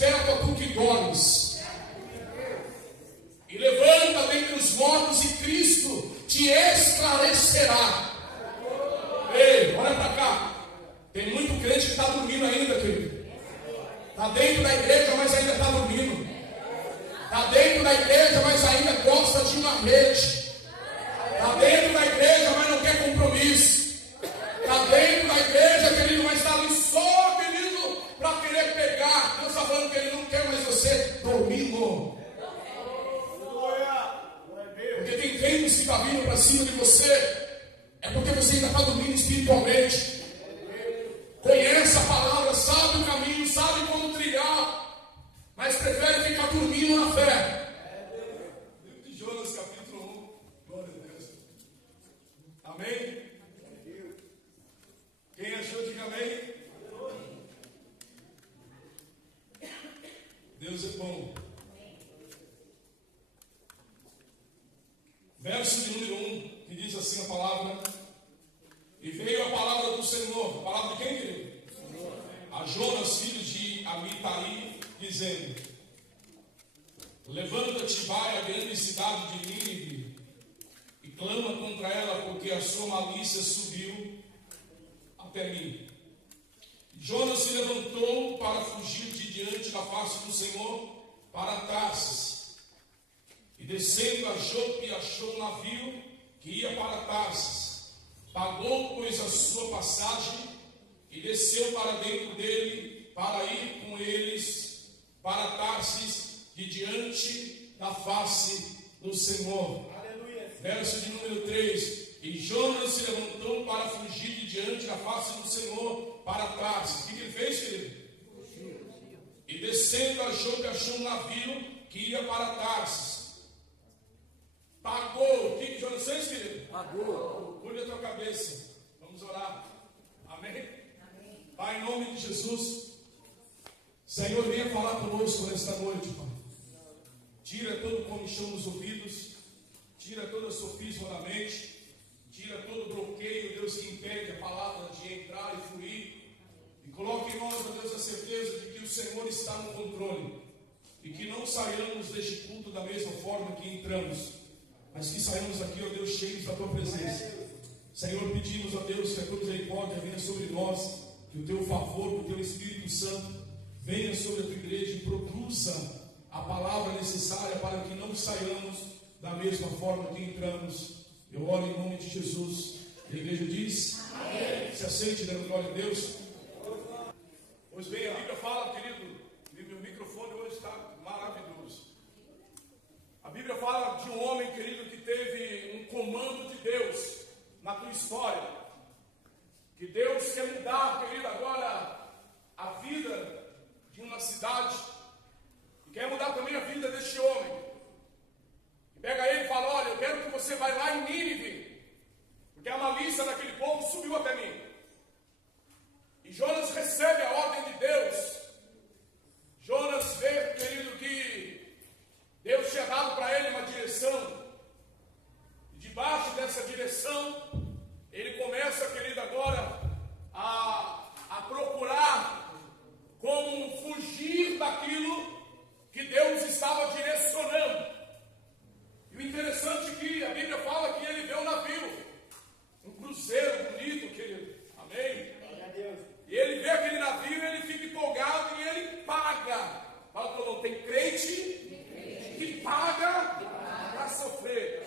desperta tu que dormes, e levanta dentre os mortos, e Cristo te esclarecerá. Ei, olha para cá. Tem muito crente que está dormindo ainda, querido. Está dentro da igreja, mas ainda está dormindo. Está dentro da igreja, mas ainda gosta de uma rede. Está dentro da igreja, mas não quer compromisso. Está dentro da igreja, querido, mas está ali só, querido, para querer pegar. Deus está falando que Ele não quer mais você dormindo. Porque tem ventos que está vindo para cima de você. É porque você ainda está dormindo espiritualmente. Conhece a palavra, sabe o caminho, sabe como trilhar, mas prefere ficar dormindo na fé. Livro de Jonas, capítulo 1. Glória a Deus. Amém? Quem achou, diga amém. Deus é bom. Verso de número 1, que diz assim a palavra: e veio a palavra do Senhor. A palavra de quem, querido? A Jonas, filho de Amitai, dizendo: levanta-te, vai à grande cidade de Nínive, e clama contra ela, porque a sua malícia subiu até mim. Jonas se levantou para fugir de diante da face do Senhor para Tarsis, e descendo a Jope, achou um navio que ia para Tarsis. Pagou, pois, a sua passagem e desceu para dentro dele, para ir com eles para Tarsis, de diante da face do Senhor. Aleluia. Verso de número 3. E Jonas se levantou para fugir de diante da face do Senhor para Tarsis. O que ele fez, querido? E descendo a Jope, achou um navio que ia para Tarsis. Pagou. O que Jonas fez, querido? Pagou. Curva a tua cabeça. Vamos orar. Amém? Amém? Pai, em nome de Jesus, Senhor, venha falar conosco nesta noite, Pai. Tira todo o comichão dos ouvidos, tira toda a sofisma da mente, tira todo o bloqueio, Deus, que impede a palavra de entrar e fluir, e coloque em nós, ó Deus, a certeza de que o Senhor está no controle, e que não saiamos deste culto da mesma forma que entramos, mas que saímos daqui, ó Deus, cheios da tua presença. Senhor, pedimos a Deus que a tua misericórdia venha sobre nós, que o teu favor, que o teu Espírito Santo venha sobre a tua igreja e produza a palavra necessária para que não saiamos da mesma forma que entramos. Eu oro em nome de Jesus. A igreja diz: amém. Se aceite, dando glória a Deus. Pois bem, a Bíblia fala, querido, meu microfone hoje está maravilhoso. A Bíblia fala de um homem, querido, que teve um comando de Deus na tua história. Que Deus quer mudar, querido, agora a vida de uma cidade. E quer mudar também a vida deste homem. E pega ele e fala: olha, eu quero que você vá lá em Nínive, porque a malícia daquele povo subiu até mim. E Jonas recebe a ordem de Deus. Jonas vê, querido, que Deus tinha dado para ele uma direção. E debaixo dessa direção, ele começa, querido, agora a procurar como fugir daquilo que Deus estava direcionando. E o interessante é que a Bíblia fala que ele vê um navio, um cruzeiro bonito, querido. Amém? Glória a Deus. E ele vê aquele navio e ele fica empolgado e ele paga. Fala que não tem crente que paga para sofrer.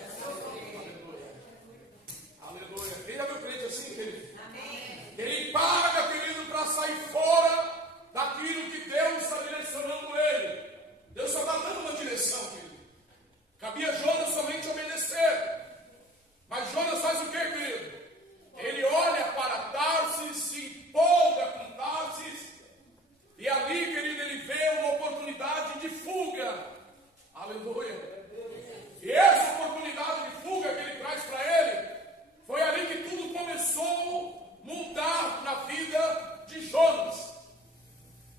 Aleluia. Quem já viu crente assim, querido? Amém. Ele paga, querido, para sair fora daquilo que Deus está direcionando ele. Deus só está dando uma direção, querido. Cabia a Jonas somente obedecer. Mas Jonas faz o que, querido? Ele olha para Tarsis, se empolga com Tarsis, e ali, querido, ele vê uma oportunidade de fuga. Aleluia. E essa oportunidade de fuga que ele traz para ele, foi ali que tudo começou a mudar na vida de Jonas.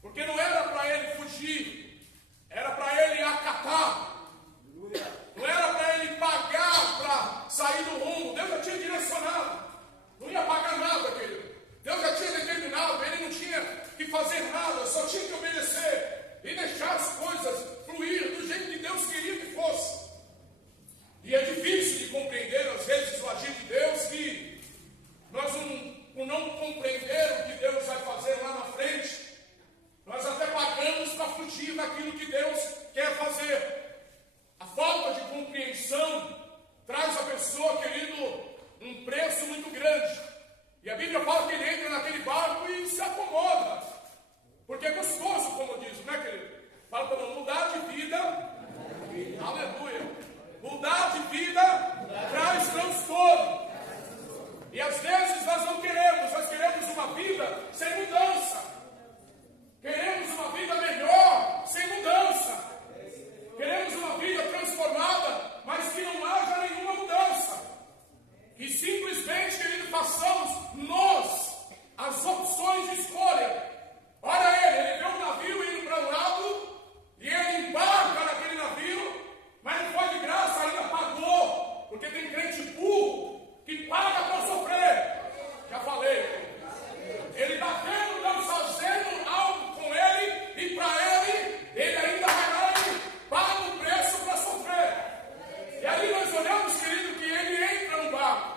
Porque não era para ele fugir, era para ele acatar. Não era para ele pagar para sair do rumo. Deus já tinha direcionado. Não ia pagar nada, querido. Deus já tinha determinado. Ele não tinha que fazer nada, só tinha que obedecer. E deixar deixar as coisas fluir do jeito que Deus queria que fosse. E é difícil de compreender, às vezes, o agir de Deus, que nós, por não compreender o que Deus vai fazer lá na frente, nós até pagamos para fugir daquilo que Deus quer fazer. A falta de compreensão traz à pessoa, querido, um preço muito grande. E a Bíblia fala que ele entra naquele barco e se acomoda. Porque é gostoso, como diz, né, querido? Fala para não mudar de vida. Aleluia. Mudar de vida traz transtorno. E às vezes nós não queremos, nós queremos uma vida sem mudança. Queremos uma vida melhor, sem mudança. Queremos uma vida transformada, mas que não haja nenhuma mudança. E simplesmente, querido, façamos nós as opções de escolha. Olha ele vê um navio indo para um lado, e ele embarca naquele navio, mas não foi de graça, ainda pagou, porque tem crente burro que paga para sofrer. Já falei. Ele está vendo Deus fazendo algo com ele, e para ele ainda vai lá e paga o preço para sofrer. E ali nós olhamos, querido, que ele entra no barco.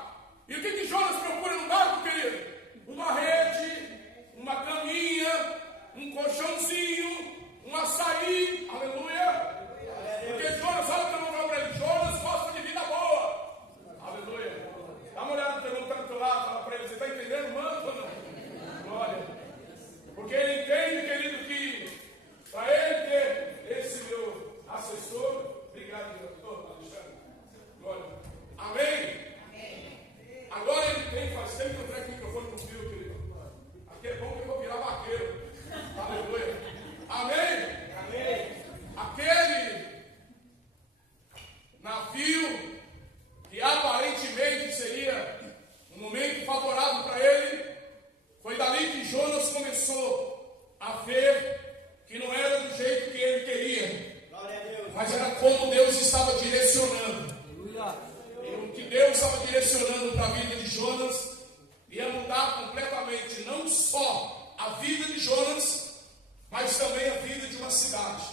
E o que Jonas procura no barco, querido? Uma rede, uma caminha, um colchãozinho, um açaí, aleluia. Porque Jonas, olha o que eu vou falar para ele, Jonas gosta de vida boa, aleluia. Dá uma olhada no teu irmão que está do teu lado, fala para ele, você está entendendo, mano ou não? Glória. Porque ele entende, querido, que para ele ter esse meu assessor, obrigado, doutor Alexandre, glória. Amém? Agora ele tem, faz tempo que eu trago o microfone no fio, querido. Aqui é bom que eu vou virar vaqueiro. Aleluia. Amém? Amém. Aquele navio que aparentemente seria um momento favorável para ele, foi dali que Jonas começou a ver que não era do jeito que ele queria, mas era como Deus estava direcionando. E o que Deus estava direcionando para a vida de Jonas ia mudar completamente, não só a vida de Jonas, mas também a vida de uma cidade.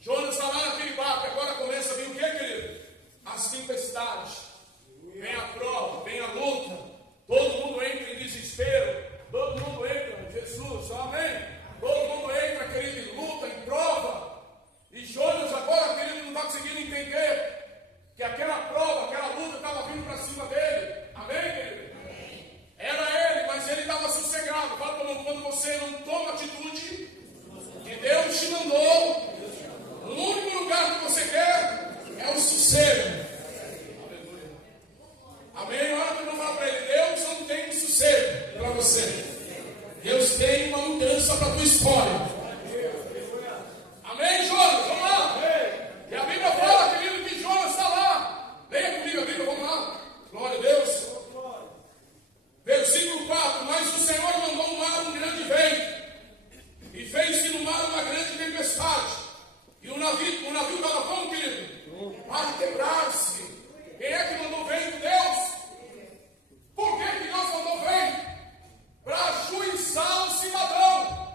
Jonas está lá naquele barco, agora começa a vir o que, querido? As tempestades, vem a prova, vem a luta, todo mundo entra em desespero, todo mundo entra, Jesus, amém? Todo mundo entra, querido, em luta, em prova. E Jonas agora, querido, não está conseguindo entender que aquela prova, aquela luta estava vindo para cima dele. Amém, querido? Amém. Era ele, mas ele estava sossegado. Fala para mim, quando você não toma atitude que Deus te mandou, o único lugar que você quer é o sossego. Aleluia. Amém? Olha que eu vou falar para ele, Deus não tem sossego para você. Deus tem uma mudança para a tua história. Amém, Jonas? Vamos lá. E a Bíblia fala, querido, que Jonas está lá. Leia comigo a Bíblia, vamos lá. Glória a Deus. Versículo 4. Mas o Senhor mandou no mar um grande vento, e fez-se no mar uma grande tempestade. E o navio estava como, querido? Para quebrar-se. Quem é que mandou vento? Deus. Por que Deus mandou vento? Para ajuizar o cidadão.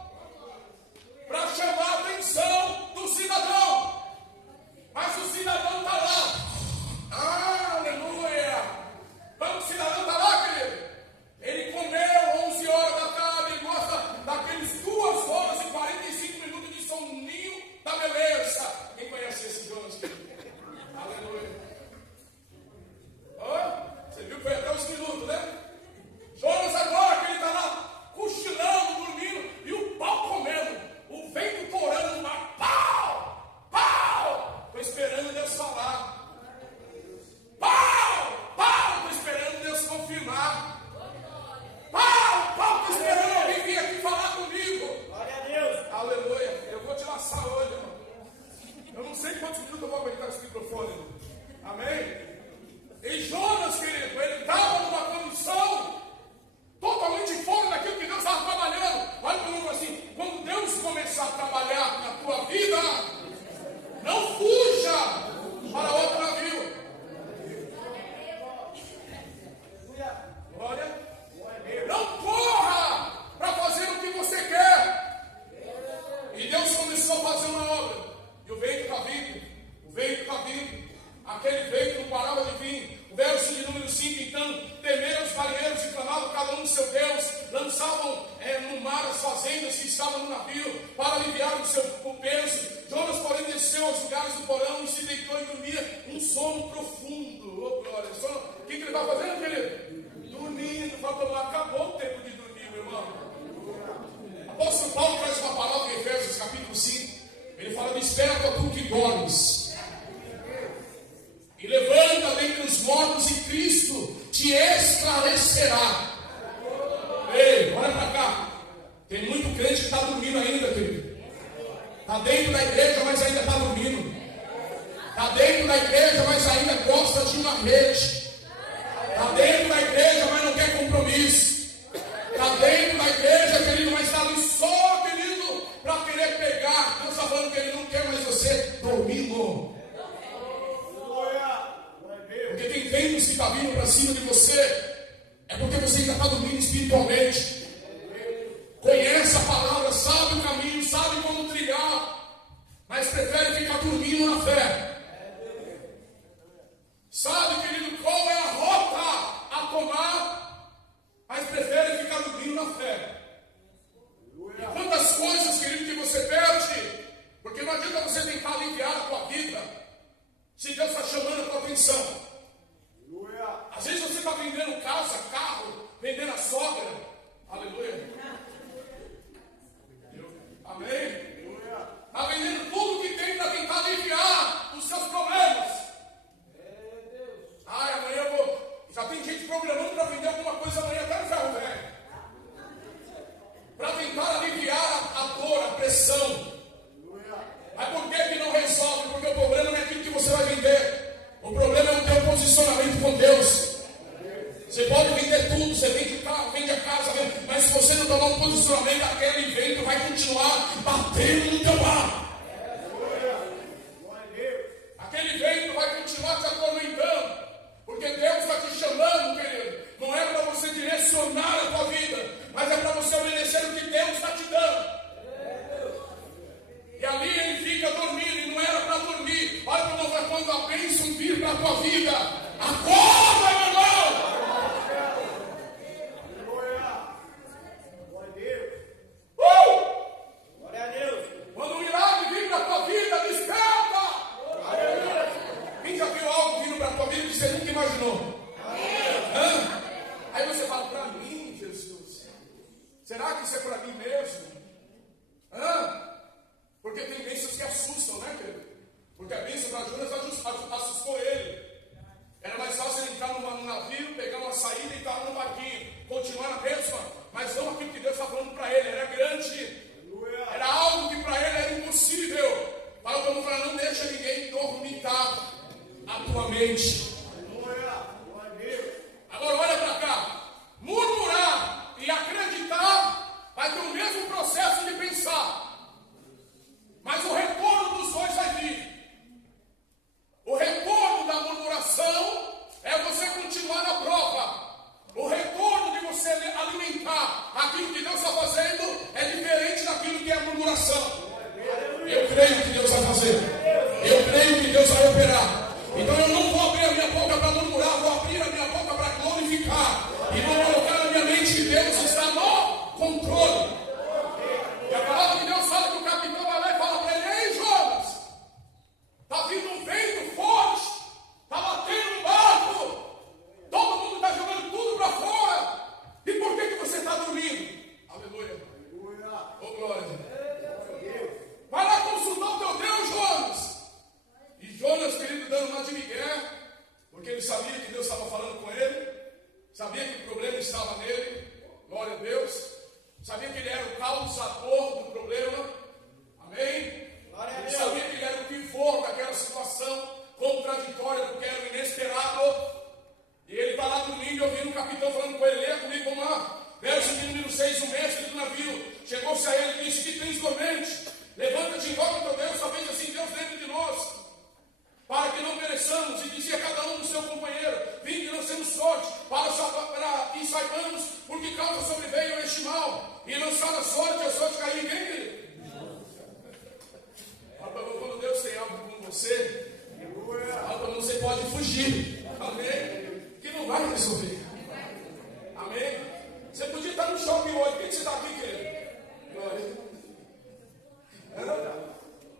arrumar as fazendas que estavam no navio para aliviar o peso. Jonas, porém, desceu aos lugares do porão e se deitou e dormia um sono profundo. Oh, glória! O que ele está fazendo, querido? Dormindo. Falou, acabou o tempo de dormir, meu irmão. Apóstolo Paulo traz uma palavra em Efésios capítulo 5. Ele fala: desperta tu que dormes, e levanta dentre os mortos, e Cristo te esclarecerá. Ei, olha para cá. Tem muito crente que está dormindo ainda, querido. Está dentro da igreja, mas ainda está dormindo. Está dentro da igreja, mas ainda gosta de uma rede. Está dentro da igreja, mas não quer compromisso. Está dentro da igreja, querido, mas está ali só, querido, para querer pegar. Deus está falando que Ele não quer mais você dormindo. Porque tem ventos que está vindo para cima de você. É porque você ainda está dormindo espiritualmente. Conhece a palavra, sabe o caminho, sabe como trilhar, mas prefere ficar dormindo na fé. Sabe, querido, qual é a rota a tomar, mas prefere ficar dormindo na fé. E quantas coisas, querido, que você perde, porque não adianta você tentar aliviar a tua vida, se Deus está chamando a tua atenção. Às vezes você está vendendo casa, carro, vendendo a sogra. Aleluia. Amém. Está vendendo tudo que tem para tentar aliviar os seus problemas. Ai, amanhã eu vou. Já tem gente programando para vender alguma coisa amanhã até no ferro velho. Para tentar aliviar a dor, a pressão. Mas por que não resolve? Porque o problema não é aquilo que você vai vender. O problema é o teu posicionamento com Deus. Você pode vender tudo, você vende o carro, vende a casa, mas se você não tomar um posicionamento, aquele vento vai continuar batendo no teu lar. Aquele vento vai continuar te atormentando, porque Deus está te chamando, querido. Não é para você direcionar a tua vida, mas é para você obedecer o que Deus está te dando. E ali ele fica dormindo, e não era para dormir. Olha para quando a bênção vir para a tua vida. Acorda, meu irmão! Glória a Deus! Quando o milagre vir para a tua vida, desperta! Quem já viu algo vindo para a tua vida que você nunca imaginou? Aí você fala: para mim, Jesus? Será que isso é para mim mesmo? Porque tem bênçãos que assustam, né, querido? Porque a bênção da Jonas assustou ele. Era mais fácil ele entrar num navio, pegar uma saída e estar num barquinho, continuar na bênção, mas não aquilo que Deus está falando para ele. Era grande, era algo que para ele era impossível. Fala como para não deixa ninguém dormitar a tua mente. Agora olha para cá. Murmurar e acreditar vai ter o mesmo processo de pensar. Mas o retorno dos dois vai vir. O retorno da murmuração é você continuar na prova. O retorno de você alimentar aquilo que Deus está fazendo é diferente daquilo que é a murmuração. Eu creio que Deus vai fazer. Eu creio que Deus vai operar. Então eu não vou abrir a minha boca para murmurar, vou abrir a minha boca para glorificar. E vou colocar na minha mente que Deus está no controle. E a palavra de Deus fala que o capitão vai lá e fala para ele: ei, Jonas, está vindo um vento forte, está batendo no barco, todo mundo está jogando tudo para fora. E por que você está dormindo? Aleluia. Oh, glória. Vai lá consultar o teu Deus, Jonas. E Jonas, querido, dando uma de migué, porque ele sabia que Deus estava falando com ele, sabia que o problema estava nele. Glória a Deus. Sabia que ele era o causador do problema. Amém? Ele sabia que ele era o pivô daquela situação contraditória, porque era o inesperado. E ele está lá dormindo, ouvindo o capitão falando com ele: leia comigo, vamos lá. Verso de número 6, o mestre do navio chegou-se a ele e disse: que tens dormente? Levanta-te e invoca teu Deus, talvez assim Deus lembre de nós, para que não pereçamos. E dizia cada um do seu companheiro: vinde, lancemos sorte, para que saibamos por que causa sobreveio este mal. E lançar a sorte caiu em quem, querido? Quando Deus tem algo com você, você pode fugir. Amém? Que não vai resolver. Amém? Você podia estar no shopping hoje. Por que você está aqui, querido?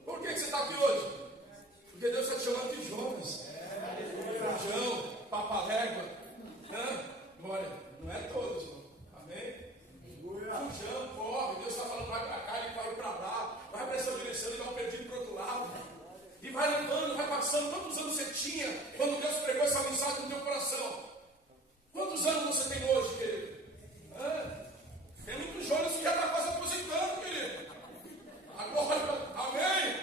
Por que você está aqui hoje? Porque Deus está te chamando de Jonas. Feijão, papalégua. Glória, não é todos, irmão. Amém? Feijão, corre. Deus está falando, vai para cá, ele vai para lá. Vai para essa direção, ele dá um perdido para o outro lado. E vai levando, vai passando. Quantos anos você tinha quando Deus pregou essa mensagem no teu coração? Quantos anos você tem hoje, querido? Tem muitos jovens que já está quase aposentando, querido. Agora, amém?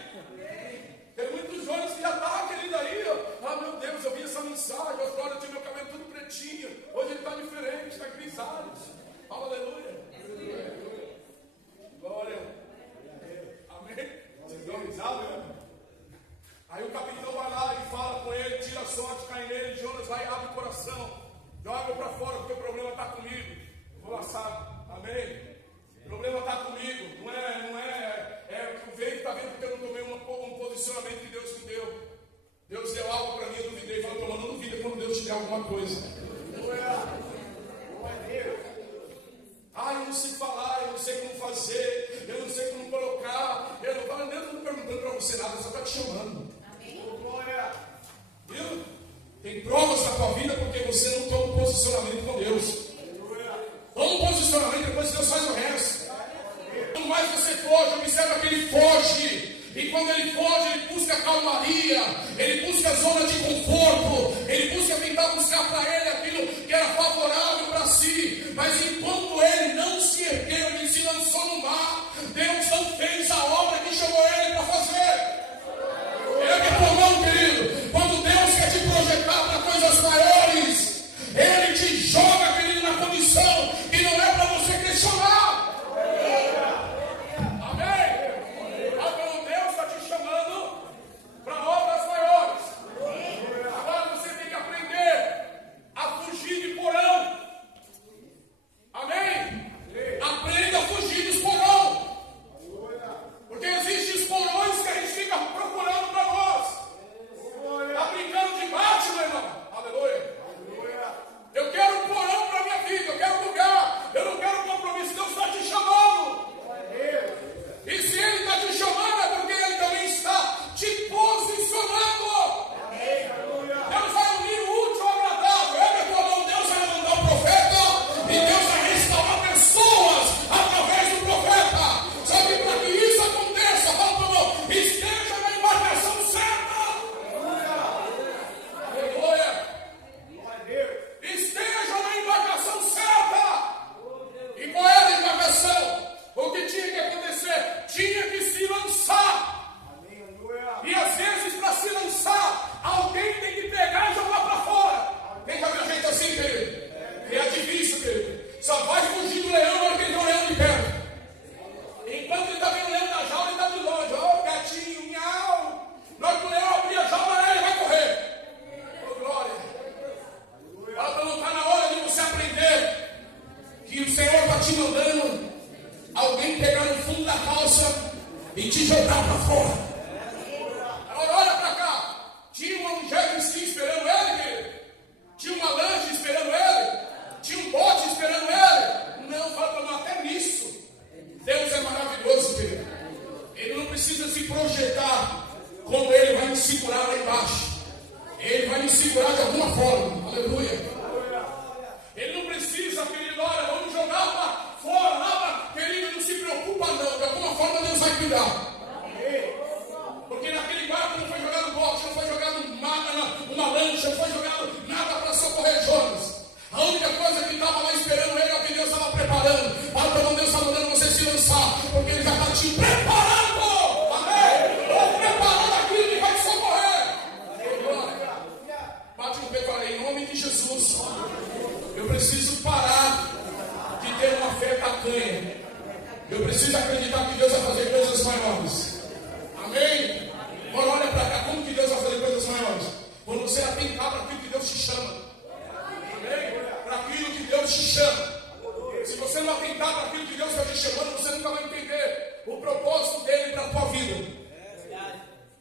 Tem muitos jovens que já estão, querido, aí. Meu Deus, eu vi essa mensagem. Agora eu tinha meu cabelo tudo pretinho. Hoje ele está diferente, está grisalho. Aleluia. Glória. Amém? Vocês estão grisalhos, né? Aí o capitão vai lá e fala com ele, tira a sorte, cai nele. Jonas vai e abre o coração. Joga para fora porque o problema está comigo. Eu vou assar. Amém? O problema está comigo. Não é o vento está vendo porque eu não tomei um posicionamento que Deus me deu. Deus deu algo para mim, eu duvidei. Falei, não duvida quando Deus te der alguma coisa. Eu não sei falar, eu não sei como fazer, eu não sei como colocar. Eu não falo, Deus não estou perguntando para você nada, só está te chamando. Glória. Viu? Tem provas na tua vida porque você não toma um posicionamento com Deus. Toma um posicionamento, depois Deus faz o resto. Quanto mais você foge, observa que ele foge. E quando ele foge, ele busca calmaria, ele busca zona de conforto, ele busca tentar buscar para ele aquilo que era favorável para si. Mas enquanto ele não se ergueu, ele se lançou no mar, Deus não fez a obra que chamou ele para fazer. Ele é tua mão, querido. Quando Deus quer te projetar para coisas maiores, ele te joga, querido, na condição que não é para você questionar. Para obras maiores. Agora você tem que aprender a fugir de porão. Amém? Aprenda a fugir dos porão. Porque existem os porões que a gente fica procurando para nós. Está brincando de Batman, irmão. Aleluia. Eu quero um porão para minha vida. Eu quero lugar. Eu não quero compromisso. Deus está te chamando. E se Ele está te chamando é porque Ele também está te posicionando. Deus vai unir o útil ao agradável. É que tua mão, Deus vai mandar um profeta e Deus vai restaurar pessoas através do profeta. Sabe, para que isso aconteça, fala tua mão, esteja na embarcação certa. Aleluia. Esteja na embarcação certa. E qual era a embarcação? O que tinha que acontecer? Tinha que se lançar. E às vezes, para se lançar, alguém tem que pegar e jogar para fora. Quem já viu gente assim, querido? É difícil, querido. Só vai fugir do leão na hora que ele vê o leão de perto. Enquanto ele está vendo o leão na jaula, ele está de longe. Ô, gatinho, miau. Na hora que o leão abrir a jaula, ele vai correr. Ô, glória. Ela não está na hora de você aprender que o Senhor está te mandando alguém pegar no fundo da calça e te jogar para fora. Agora olha para cá. Tinha um jet ski esperando ele, querido? Tinha uma lancha esperando ele? Tinha um bote esperando ele? Não, vai tomar até nisso. Deus é maravilhoso, querido. Ele não precisa se projetar como ele vai me segurar lá embaixo. Ele vai me segurar de alguma forma. Aleluia. Ele não precisa, querido, olha, vamos jogar para fora, lá, querido, não se preocupa não. De alguma forma Deus vai cuidar. Porque naquele barco não foi jogado bote, não foi jogado uma lancha, não foi jogado nada para socorrer Jonas. A única coisa que estava lá esperando ele é o que Deus estava preparando. Então Deus está mandando você se lançar, porque Ele já está te preparando. Amém? Ou preparando aquilo que vai te socorrer. Bate no peito e fala, em nome de Jesus, eu preciso parar de ter uma fé tacanha. Eu preciso acreditar que Deus vai fazer coisas maiores. Amém? Agora olha para cá, como que Deus vai fazer coisas maiores? Quando você atentar para aquilo que Deus te chama. Amém? Para aquilo que Deus te chama. Se você não atentar para aquilo que Deus está te chamando, você nunca vai entender o propósito dele para a tua vida.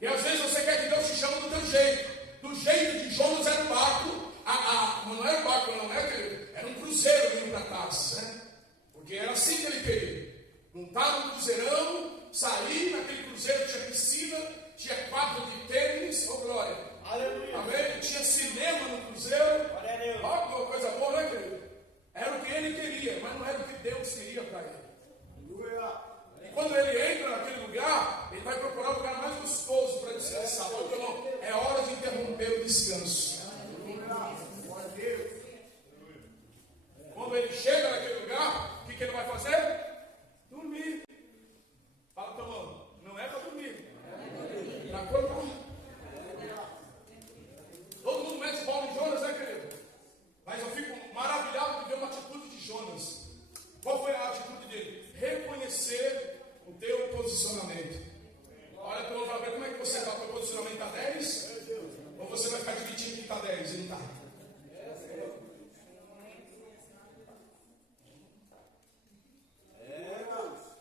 E às vezes você quer que Deus te chame do teu jeito. Do jeito de Jonas era um barco. Não era um barco, não é, querido? Era um cruzeiro vindo para casa, né? Porque era assim que ele queria. Montaram um cruzeirão, saí naquele cruzeiro, tinha piscina, tinha quadra de tênis, oh glória. Aleluia. Amém? Tinha cinema no cruzeiro. Glória a Deus. Olha que coisa boa, né, querido? Era o que ele queria, mas não era o que Deus queria para ele. Aleluia. E quando ele entra naquele lugar, ele vai procurar o lugar mais gostoso para descansar. Então, é hora de interromper o descanso. Glória a Deus. Quando ele chega naquele lugar, o que ele vai fazer? Dormir. Fala, teu irmão, não é para dormir. É para acordar. Todo mundo mete bola em Jonas, né, querido? Mas eu fico maravilhado de ver uma atitude de Jonas. Qual foi a atitude dele? Reconhecer o teu posicionamento. Olha para o outro lado, como é que você está? O teu posicionamento está 10? Ou você vai ficar admitindo que está 10 e não está?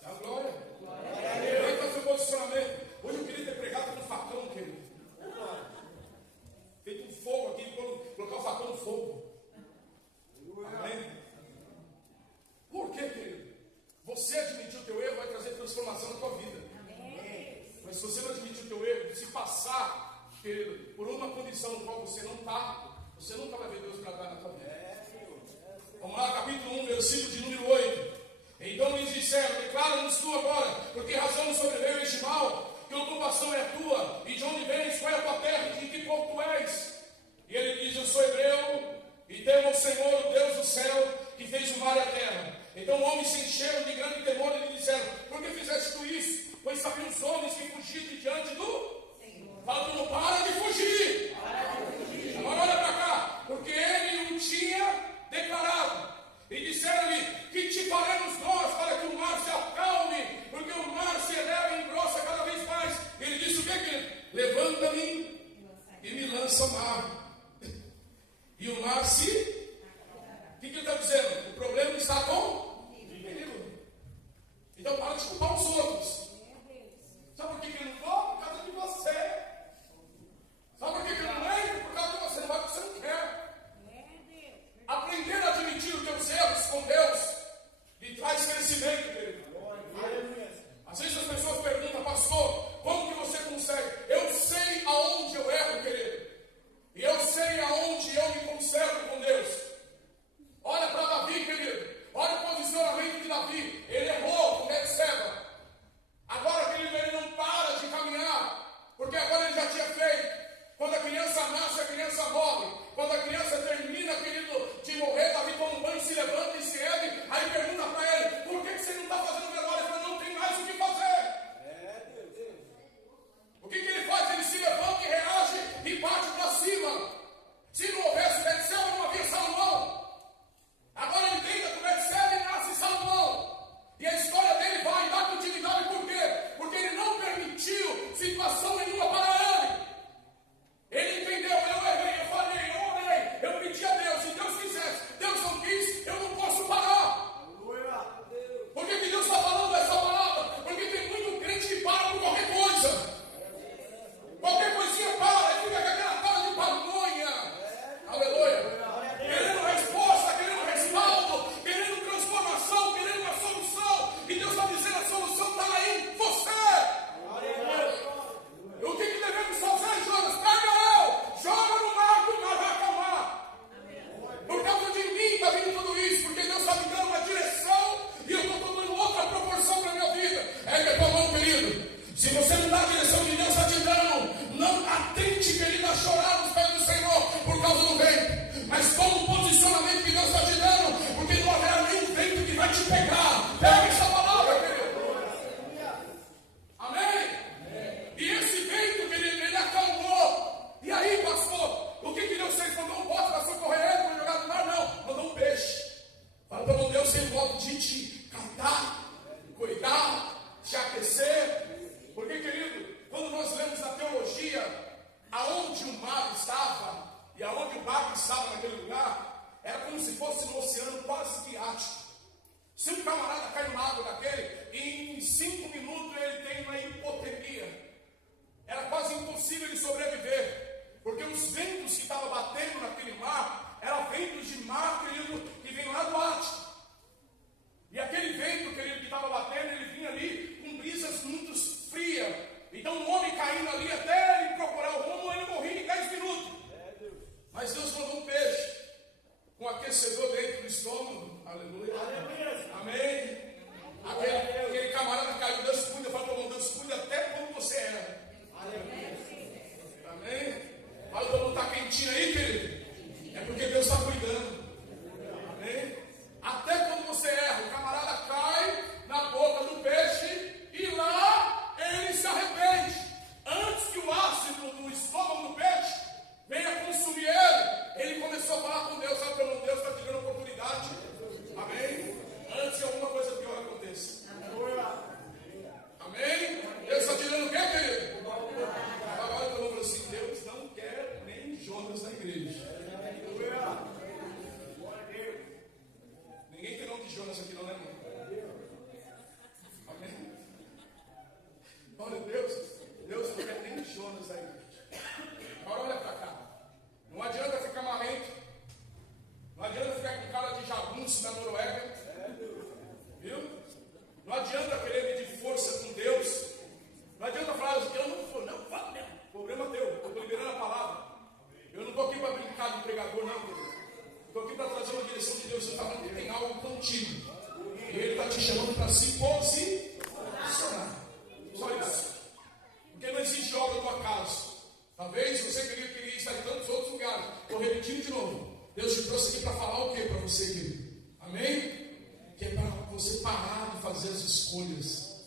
Dá glória. Como é que está o seu posicionamento? Hoje eu queria ter pregado com um facão, querido. Feito um fogo aqui, colocar o facão no fogo. Amém? Por quê, querido? Você admitir o teu erro vai trazer transformação na tua vida. Mas se você não admitir o teu erro, se passar, querido, por uma condição no qual você não está, você nunca vai ver Deus trabalhar na tua vida. Vamos lá, capítulo 1, versículo de número 8. Então lhes disseram: declara-nos tu agora, por que razão nos sobreveio este mal? Que ocupação é a tua? E de onde vens? Qual é a tua terra? De que povo tu és? E ele diz: eu sou hebreu, e temo ao Senhor, o Deus do céu, que fez o mar e a terra. Então homens se encheram de grande temor e lhe disseram: por que fizeste tu isso? Pois sabiam os homens que fugiste diante do Senhor. Fala, tu não para de fugir. Agora olha para cá, porque ele o tinha declarado. E disseram-lhe: que te faremos nós para que o mar se acalme? Porque o mar se eleva e engrossa cada vez mais. Ele disse o que, querido? Levanta-me e me lança ao mar. E o mar se... O que ele está dizendo? O problema está comigo. Então para de culpar os outros. Sabe por que ele não for? Por causa de você. Sabe por que ele não lembra? Por causa de você. Não vai porque você não quer. Aprender a admitir os teus erros com Deus lhe traz crescimento, querido. Às vezes as pessoas perguntam: pastor, como que você consegue? Eu sei aonde eu erro, querido. E eu sei aonde eu me conservo com Deus. Olha para Davi, querido. Olha o posicionamento de Davi. Ele errou com Betseba. Agora, querido, ele não para de caminhar, porque agora ele já tinha feito. Quando a criança nasce, a criança morre. Quando a criança termina, querido, de morrer, Davi toma um banho, se levanta e se ergue. Aí pergunta para ele: por que você não está fazendo velório? Ele fala: não tem mais o que fazer. O que ele faz? Ele se levanta e reage e bate para cima. Se não houvesse Betseba, não havia Salomão. Agora ele deita com Betseba e nasce Salomão. E a história dele vai dar continuidade. Por quê? Porque ele não permitiu situação nenhuma para ele. Ele entendeu: eu errei, eu falhei, eu orei, eu pedi a Deus. Se Deus quisesse, Deus não quis, eu não posso parar. Por que Deus está falando essa palavra? Porque tem muito crente que para por qualquer coisa. Qualquer coisinha para e fica com aquela cara de pamonha. Aleluia. Querendo resposta, querendo respaldo, querendo transformação, querendo uma solução. E Deus está dizendo: a solução está aí em você. O que devemos fazer, Jonas? Pega eu, joga no mar, que o mar vai acalmar. Por causa de mim está vindo tudo isso, porque Deus está me dando uma direção e eu estou tomando outra proporção para a minha vida. É que é tua mão, querido. Se você não dá a direção que Deus está te dando, não atente, querido, a chorar nos pés do Senhor por causa do vento. Mas toma o posicionamento que Deus está te dando, porque não haverá nenhum vento que vai te pegar. Pega essa palavra, querido. Amém? E esse vento, querido, ele acalmou. E aí, pastor, o que Deus fez? Mandou um bote para socorrer ele, para jogar no mar? Não, mandou um peixe. Fala para o Deus, ele volta de te cantar, cuidar, te aquecer. Porque, querido, quando nós lemos na teologia aonde o mar estava e aonde o barco estava naquele lugar, era como se fosse um oceano quase quiático. Se um camarada cai numa água daquele, em 5 minutos ele tem uma hipotermia. Era quase impossível ele sobreviver, porque os ventos que estavam batendo naquele mar eram ventos de mar, querido, que vem lá do Ártico. E aquele vento, querido, que estava batendo, ele para se posicionar. Só isso. Porque não existe obra do acaso. Talvez você queria estar em tantos outros lugares. Estou repetindo de novo. Deus te trouxe aqui para falar o que para você, querido? Amém? Que é para você parar de fazer as escolhas.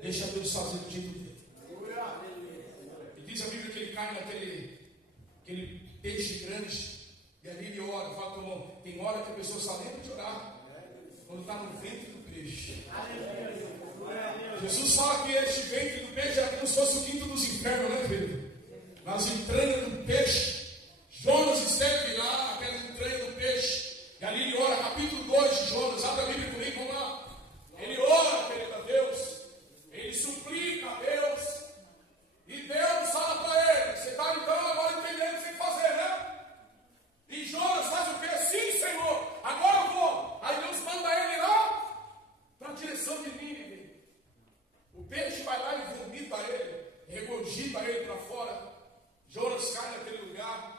Deixa Deus fazer do jeito dele. E diz a Bíblia que ele cai naquele peixe grande. E ali ele ora. Fala, irmão, tem hora que a pessoa só lembra de orar quando está no ventre do peixe. Jesus fala que este ventre do peixe era como se fosse o quinto dos infernos, né, querido? Nas entranhas do peixe. Jonas esteve lá, aquela entranha do peixe. E ali ele ora, capítulo 2 de Jonas. Abre a Bíblia comigo, vamos lá. Ele ora, querido, a Deus. Ele suplica a Deus. E Deus fala para ele. Você está então agora entendendo o que tem que fazer, né? E Jonas faz o quê? Sim, Senhor, agora eu vou. Aí Deus manda ele lá para a direção de Nínive. O peixe vai lá e vomita ele, regurgita ele para fora. Jonas cai naquele lugar.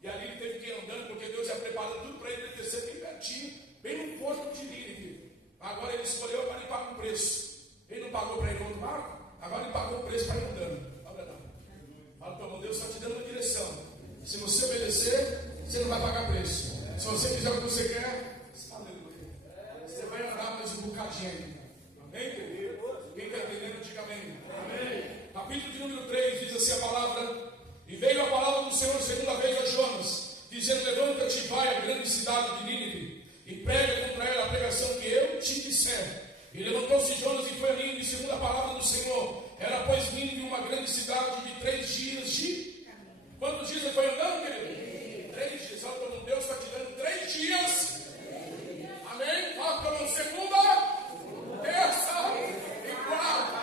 E ali ele teve que ir andando, porque Deus ia preparando tudo para ele descer bem pertinho, bem no porto de Nínive. Agora ele escolheu, agora ele paga um preço. Ele não pagou para ir no outro barco, agora ele pagou o preço para ir andando. Fala para o irmão, Deus está te dando uma direção. Se você obedecer, você não vai pagar preço. Se você fizer o que você quer, aleluia, você vai andar mais um bocadinho ainda. Amém, querido? Quem está entendendo, diga amém. Amém. Capítulo de número 3 diz assim a palavra: e veio a palavra do Senhor segunda vez a Jonas, dizendo: levanta-te e vai à grande cidade de Nínive, e prega contra ela a pregação que eu te disser. E levantou-se Jonas e foi a Nínive, segundo a palavra do Senhor. Era, pois, Nínive uma grande cidade de 3 dias de... Quantos dias ele foi andando, querido? 3 dias. Olha como Deus está te dando 3 dias. Amém? Fala para mão, segunda, terça e quarta.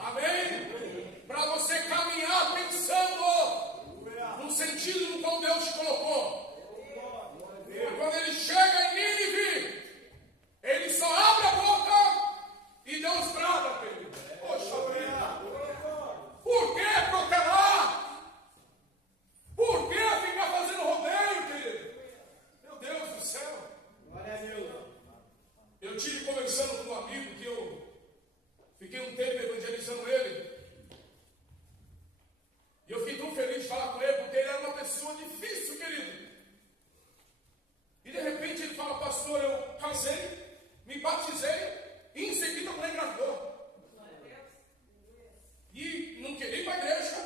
Amém? Para você caminhar pensando no sentido no qual Deus te colocou. E quando ele chega em Nínive, ele só abre a boca e Deus brada, querido. Poxa vida. Por que protelar? Por que ficar fazendo rodeio, querido? Meu Deus do céu. Glória a Deus. Eu tive conversando com um amigo que eu fiquei um tempo evangelizando ele. E eu fiquei tão feliz de falar com ele, porque ele era uma pessoa difícil, querido. E de repente ele fala: pastor, eu casei, me batizei, e em seguida eu engravidou. E não queria ir para a igreja,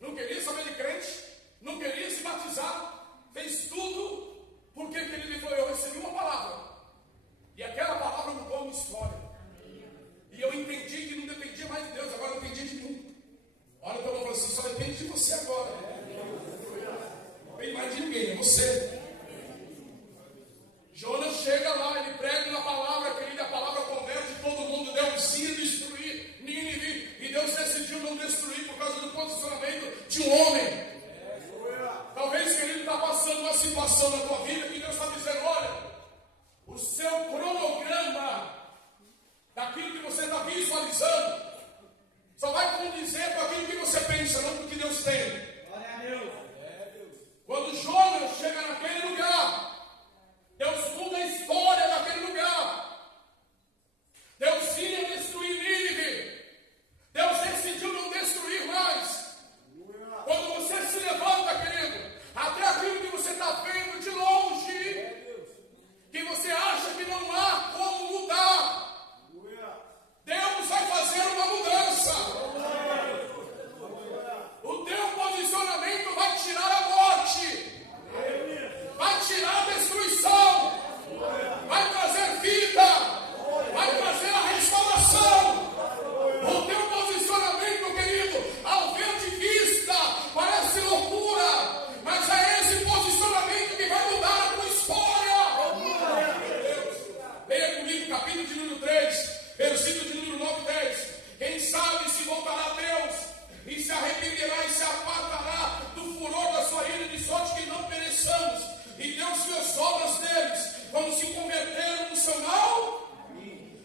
não queria saber de crente, não queria se batizar, fez tudo, porque ele falou: eu recebi uma palavra, e aquela palavra mudou a minha história. E eu entendi que não dependia mais de Deus, agora dependia de mim. Olha para eu falo assim: só depende de você agora. Não depende mais de ninguém, é você. Jonas chega lá, ele prega uma palavra, querida, a palavra converte todo mundo. Deus ia destruir Nínive, e Deus decidiu não destruir por causa do posicionamento de um homem. Talvez, querido, está passando uma situação na tua vida que Deus está dizendo: olha, o seu cronograma daquilo que você está visualizando só vai condizer com aquilo que você pensa, não com o que Deus tem. Glória a Deus. Quando Jonas chega naquele lugar, Deus muda a história daquele lugar. Deus ia destruir Nínive. Deus decidiu não destruir mais. Quando você se levanta, querido, até aquilo que você está vendo de longe, que você acha que não há como mudar, Deus vai fazer uma mudança. O teu posicionamento vai tirar a morte, vai tirar a destruição, vai trazer vida, vai trazer a restauração. O teu posicionamento, querido, ao ver de vista, parece loucura, mas é esse posicionamento que vai mudar a tua história. Leia comigo, capítulo de número 3, versículo de número 9 e 10. Quem sabe se voltará a Deus, e se arrependerá e se apartará do furor da sua ira, de sorte que não pereçamos. E Deus viu as obras deles, quando se converteram no seu mal.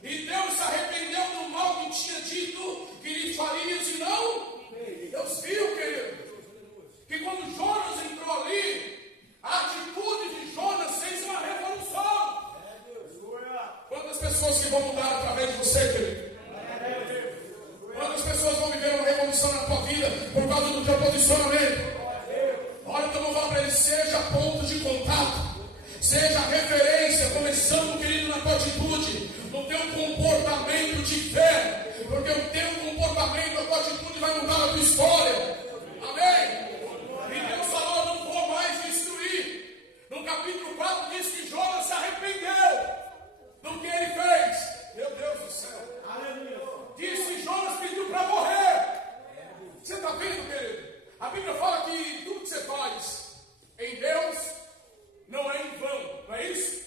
E Deus se arrependeu do mal que tinha dito que lhe farias e não. Deus viu, querido, que quando Jonas entrou ali, a atitude de Jonas fez uma revolução. Quantas pessoas que vão mudar através de você? você, querido. Quantas pessoas vão viver uma revolução na tua vida por causa do teu posicionamento? Olha, então vamos falar para ele, seja ponto de contato, seja referência, começando, querido, na tua atitude, no teu comportamento de fé, porque o teu comportamento, a tua atitude vai mudar a tua história. Amém? E Deus falou, não vou mais destruir. No capítulo 4 diz que Jonas se arrependeu do que ele fez. Meu Deus do céu. Diz que Jonas pediu para morrer. Você está vendo, querido? A Bíblia fala que tudo que você faz em Deus não é em vão, não é isso?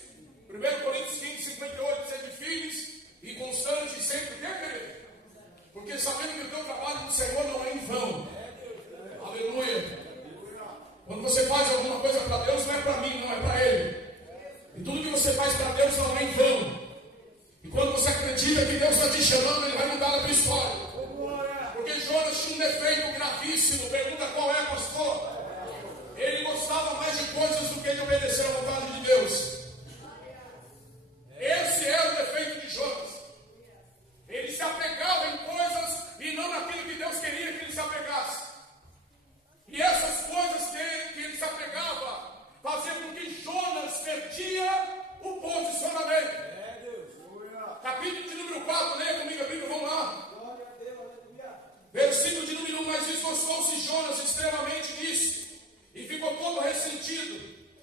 1 Coríntios 15, 58, sede firmes e constantes sempre, o que, querido? Porque sabendo que o teu trabalho no Senhor não é em vão. Aleluia. Quando você faz alguma coisa para Deus, não é para mim, não é para Ele. E tudo que você faz para Deus não é em vão. E quando você acredita que Deus está te chamando, Ele vai mudar a tua história. Porque Jonas tinha um defeito gravíssimo. Pergunta qual é, pastor? Ele gostava mais de coisas do que de obedecer à vontade de Deus. Esse era o defeito de Jonas. Ele se apegava em coisas e não naquilo que Deus queria que ele se apegasse. E essas coisas que ele se apegava faziam com que Jonas perdia o posicionamento. Capítulo de número 4, leia comigo a Bíblia, vamos lá. Versículo de número 1, mas esforçou-se Jonas extremamente nisso, e ficou todo ressentido,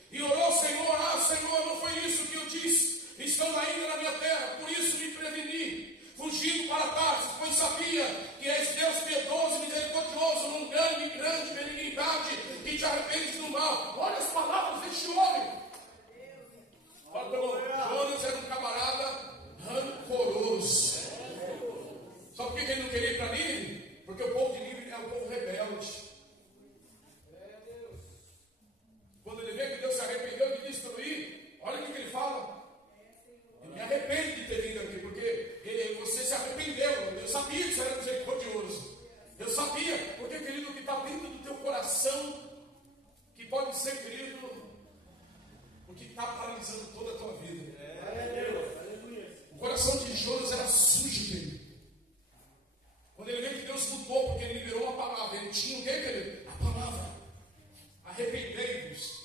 e orou ao Senhor, Senhor, não foi isso que eu disse, estão ainda na minha terra, por isso me preveni, fugindo para Tarsis, pois sabia que és Deus piedoso e misericordioso, num grande benignidade, e te arrependes do mal. Olha as palavras deste homem. Jonas era um camarada rancoroso. Sabe por que ele não queria ir para Nínive? Porque o povo de Nínive é um povo rebelde. Quando ele vê que Deus se arrependeu de destruir, olha o que ele fala. Eu me arrependo de ter vindo aqui, porque você se arrependeu. Eu sabia que você era misericordioso. Eu sabia, porque, querido, o que está dentro do teu coração, que pode ser, querido, o que está paralisando toda a tua vida. O coração de Jonas era sujo, querido. Quando ele vê que Deus mudou, porque ele liberou uma palavra, ele tinha o que, querido? A palavra. Arrependei-vos.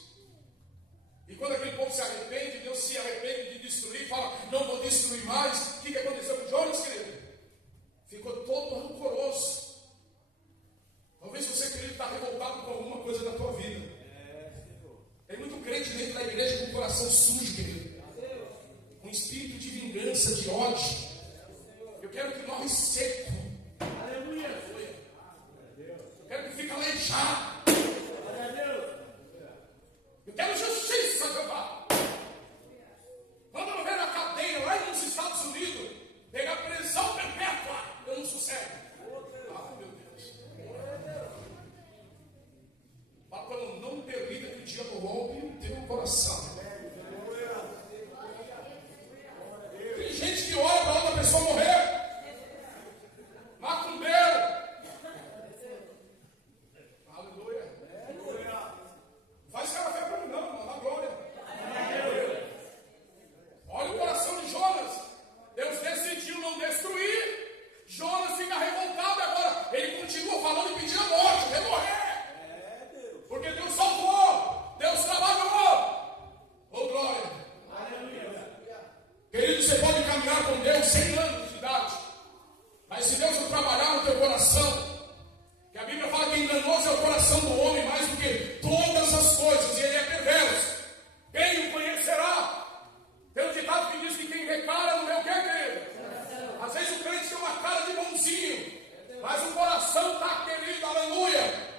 E quando aquele povo se arrepende, Deus se arrepende de destruir, fala, não vou destruir mais. O que aconteceu com Jonas, querido? Ficou todo rancoroso. Talvez você, querido, está revoltado com alguma coisa da tua vida. Tem muito crente dentro da igreja com o coração sujo, querido. Com espírito de vingança, de ódio. Eu quero que morre seco. Aleluia. Eu quero que fique aleijado. Eu quero justiça, Jeová. Quando eu ver na cadeia lá nos Estados Unidos, pegar prisão perpétua, eu não sossego. Ah, meu Deus. Fala para eu não permita que o diabo roube o teu coração. Tem gente que ora para outra pessoa morrer. Macumbeiro. Aleluia. Faz café para mim não, dá glória. Olha o coração de Jonas. Deus decidiu não destruir. Jonas fica revoltado agora. Ele continua falando e pedindo a morte. Quer morrer. Porque Deus salvou. Deus trabalhou. Oh, glória. Querido, você pode caminhar com Deus 100 anos de idade. Mas se Deus não trabalhar no teu coração, que a Bíblia fala que enganoso é o coração do homem mais do que todas as coisas, e ele é perverso. Quem o conhecerá? Tem um ditado que diz que quem vê cara não vê o que, querido? Às vezes o crente tem uma cara de bonzinho, mas o coração está querido, aleluia.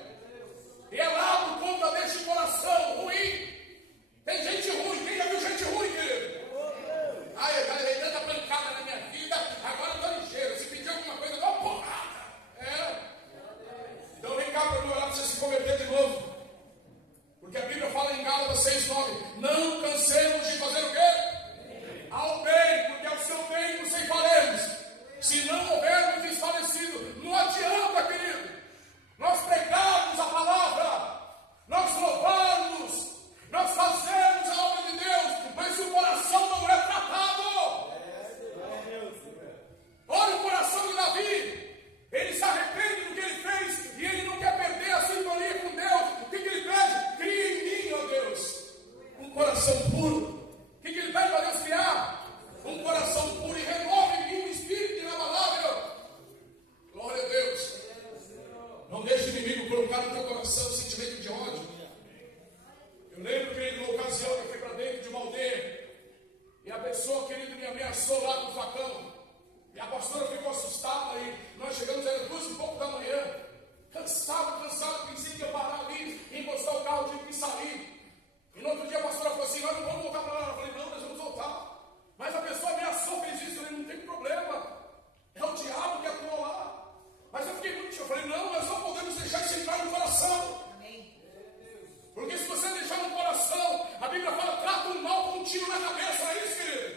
E é lá por conta deste coração ruim. Tem gente ruim, quem já viu gente ruim, querido? Ai, eu já levei tanta pancada na minha vida, agora eu estou ligeiro. Se pedir alguma coisa, eu dou uma porrada. Então vem cá para me orar para você se converter de novo. Porque a Bíblia fala em Gálatas 6:9. Não cansemos de fazer o quê? Ao bem, porque ao seu bem nos faremos. Se não houvermos desfalecido, não adianta, querido. Nós pregarmos a palavra, nós louvarmos, pastora ficou assustada e nós chegamos, era 2h pouco da manhã. Cansado, pensei que ia parar ali, encostar o carro, tive que sair. E no outro dia a pastora falou assim, nós não vamos voltar para lá. Eu falei, não, nós vamos voltar. Mas a pessoa ameaçou, fez isso, eu falei, não tem problema. É o diabo que atuou lá. Mas eu fiquei muito chateado, eu falei, não, nós não podemos deixar isso entrar no coração. Porque se você deixar no coração, a Bíblia fala, trata o mal com um tiro na cabeça, não é isso, querido?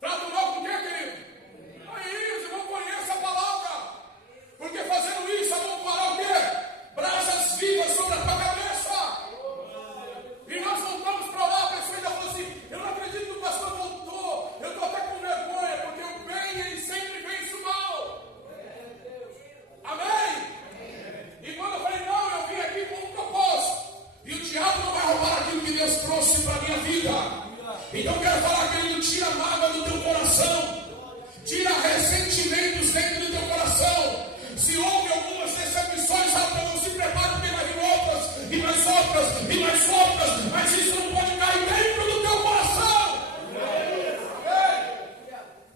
Trata o mal com o quê, querido? Aí, os irmãos conhecem a palavra. Porque fazendo isso, vamos parar o quê? Brasas vivas sobre a tua cabeça. E nós voltamos para lá, a pessoa ainda falou assim, eu não acredito que o pastor voltou, eu estou até com vergonha, porque o bem, ele sempre vence o mal. Amém? E quando eu falei, não, eu vim aqui com um propósito. E o diabo não vai roubar aquilo que Deus trouxe para a minha vida. Então eu quero falar, querido, tira a mágoa do teu coração. Tira ressentimentos dentro do teu coração. Se houve algumas decepções, não se prepare, porque vai vir outras, e mais outras, e mais outras. Mas isso não pode cair dentro do teu coração.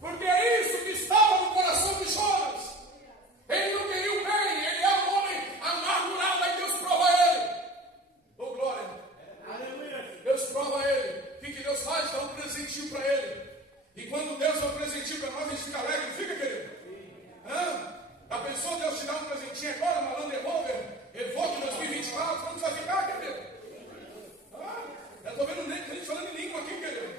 Porque é isso que estava no coração de Jonas. Ele não queria o bem, ele é um homem amargurado, aí Deus prova ele. Oh, glória! Deus prova ele. O que Deus faz? Dá um presentinho para ele. E quando Deus dá um presentinho para nós, a gente fica alegre, não fica, querido? A pessoa, Deus te dá um presentinho agora, uma Land Rover, Evoque 2024, como você vai ficar, querido? Eu estou vendo gente falando em língua aqui, querido.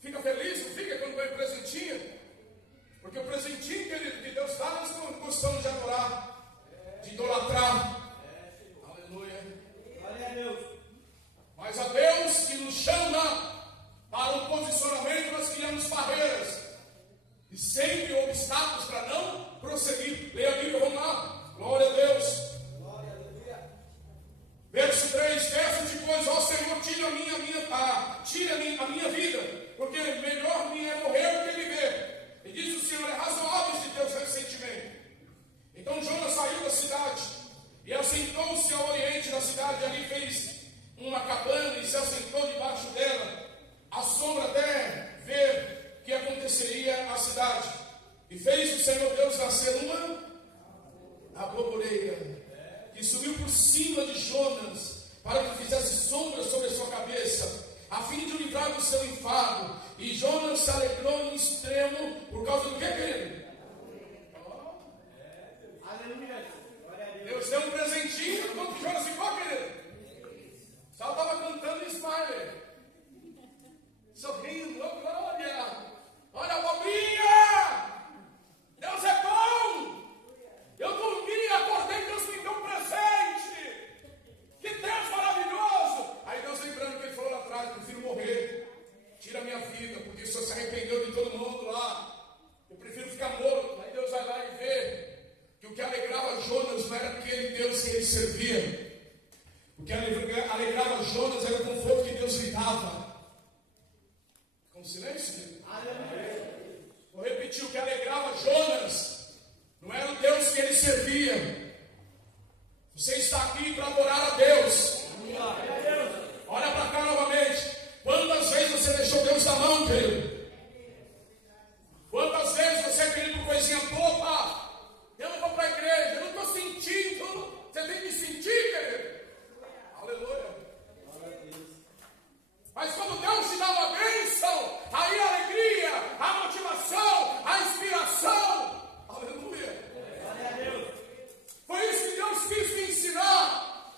Fica feliz, não fica quando ganha presentinho? Porque o presentinho, querido, que Deus dá, nós não gostamos de adorar, de idolatrar. Aleluia. Glória a Deus. Mas a Deus que nos chama para um posicionamento, nós criamos barreiras e sempre obstáculos para não prosseguir. Leia a Bíblia, vamos lá. Glória a Deus. Glória a Deus. Verso 3: peço-te, pois, ó Senhor, tira a minha vida, porque melhor me é morrer do que viver. E diz o Senhor, é razoável esse teu ressentimento. Então Jonas saiu da cidade e assentou-se ao oriente da cidade, ali fez uma cabana e se assentou debaixo dela, à sombra até ver o que aconteceria à cidade. E fez o Senhor Deus nascer uma aboboreira, que subiu por cima de Jonas, para que fizesse sombra sobre a sua cabeça, a fim de o livrar do seu enfado. E Jonas se alegrou em extremo, por causa do que, querido? Aleluia. Deus deu um presentinho, enquanto Jonas ficou, querido. Só estava cantando Smiley, sorrindo, oh glória, olha a abobrinha, Deus é bom, eu dormi, acordei, Deus me deu um presente, que Deus maravilhoso. Aí Deus lembrando que ele falou lá atrás, prefiro morrer, tira a minha vida, porque o Senhor se arrependeu de todo mundo lá, eu prefiro ficar morto. Aí Deus vai lá e vê que o que alegrava Jonas não era aquele Deus que ele servia. O que alegrava Jonas era o conforto que Deus lhe dava. Com silêncio, querido? Vou repetir: o que alegrava Jonas não era o Deus que ele servia. Você está aqui para adorar a Deus. Olha para cá novamente. Quantas vezes você deixou Deus na mão, querido? Quantas vezes você queria por coisinha boba? Eu não vou para a igreja, eu não estou sentindo. Você tem que sentir, querido. Aleluia. Mas quando Deus te dá uma bênção, aí a alegria, a motivação, a inspiração. Aleluia. Foi isso que Deus quis me ensinar.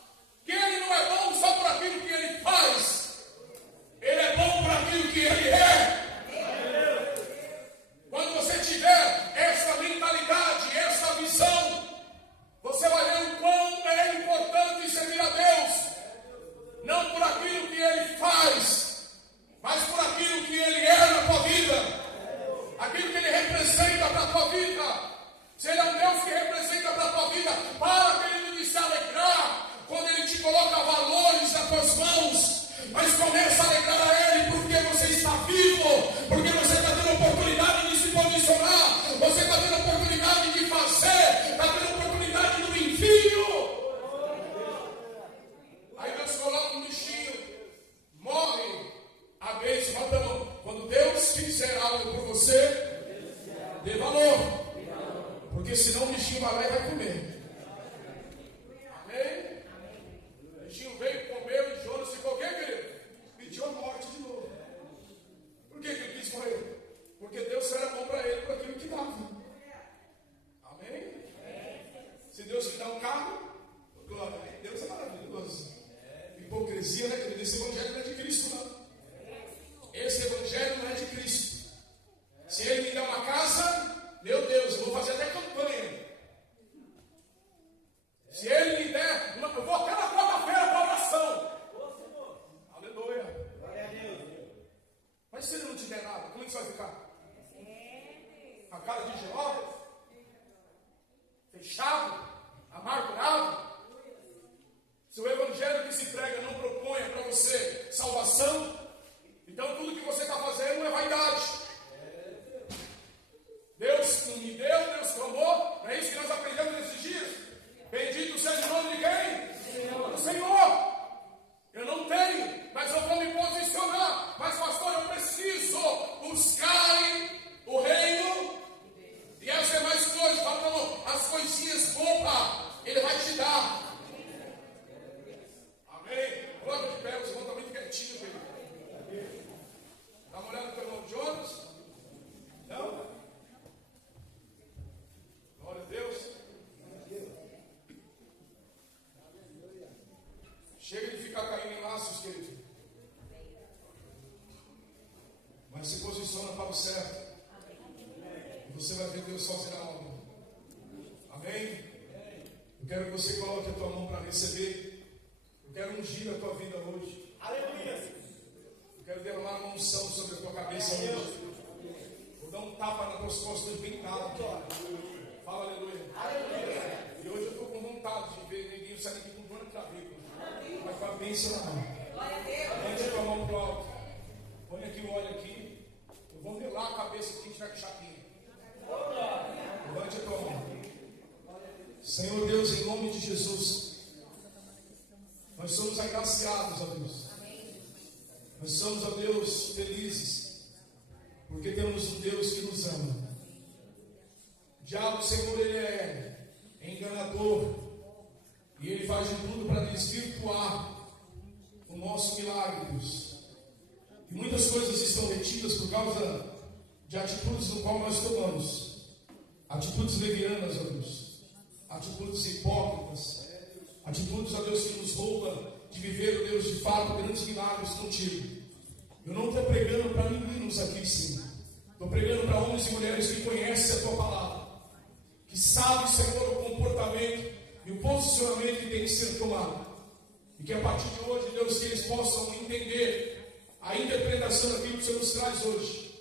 fizer algo por você, dê valor. Porque senão o bichinho vai lá e vai comer. Amém? O bichinho veio, comeu e Jonas ficou o quê, querido? Pediu a morte de novo. Por que ele quis morrer? Porque Deus era bom para ele por aquilo que dava. Amém? Se Deus te dá um carro, glória, Deus é maravilhoso. Hipocrisia, né, querido? Esse evangelho não é de Cristo, não. Esse evangelho não é de Cristo. Se ele me der uma casa, meu Deus, eu vou fazer até campanha. Se ele me der, eu vou até na quarta-feira para oração. Aleluia. Mas se ele não te der nada, como é que você vai ficar? Com a cara de Jeová? Fechado? Amargurado? Se o evangelho que se prega não propõe para você salvação, então tudo que você está fazendo é vaidade. Deus não me deu, Deus tomou. Não é isso que nós aprendemos nesses dias? Bendito seja o nome de quem? Do Senhor. Eu não tenho, mas eu vou me posicionar. Mas pastor, eu preciso buscar o reino e as demais coisas. Falando as coisinhas, opa, Ele vai te dar. Amém? Coloca de pé, os irmãos estão muito quietinhos, querido. Dá uma olhada no teu irmão Jonas. Não? Glória a Deus. Chega de ficar caindo em laços, querido. Mas se posiciona para o certo. E você vai ver Deus fazer a obra. Amém? Eu quero que você coloque a tua mão para receber. Eu quero ungir a tua vida hoje. Aleluia. Eu quero derramar uma unção sobre a tua cabeça hoje. Vou dar um tapa nas tuas costas bem dado. Fala aleluia. Aleluia. E hoje eu estou com vontade de ver ninguém sair aqui com dor na clavícula. Mas com a bênção na mão. Levante a tua mão para o alto. Põe aqui o óleo aqui. Eu vou melar a cabeça aqui, a gente vai com chapinha. Levante a tua mão. Senhor Deus, em nome de Jesus, nós somos agraciados, ó Deus. Nós somos, ó Deus, felizes, porque temos um Deus que nos ama. O diabo, Senhor, ele é enganador, e ele faz de tudo para desvirtuar o nosso milagre, Deus. E muitas coisas estão retidas por causa de atitudes no qual nós tomamos. Atitudes levianas, ó Deus. Atitudes hipócritas. Atitudes, ó Deus, que nos rouba de viver, ó Deus, de fato, grandes milagres contigo. Eu não estou pregando para meninos aqui, Senhor. Estou pregando para homens e mulheres que conhecem a tua palavra, que sabem, Senhor, o comportamento e o posicionamento que tem que ser tomado. E que a partir de hoje, Deus, que eles possam entender a interpretação daquilo que o Senhor nos traz hoje.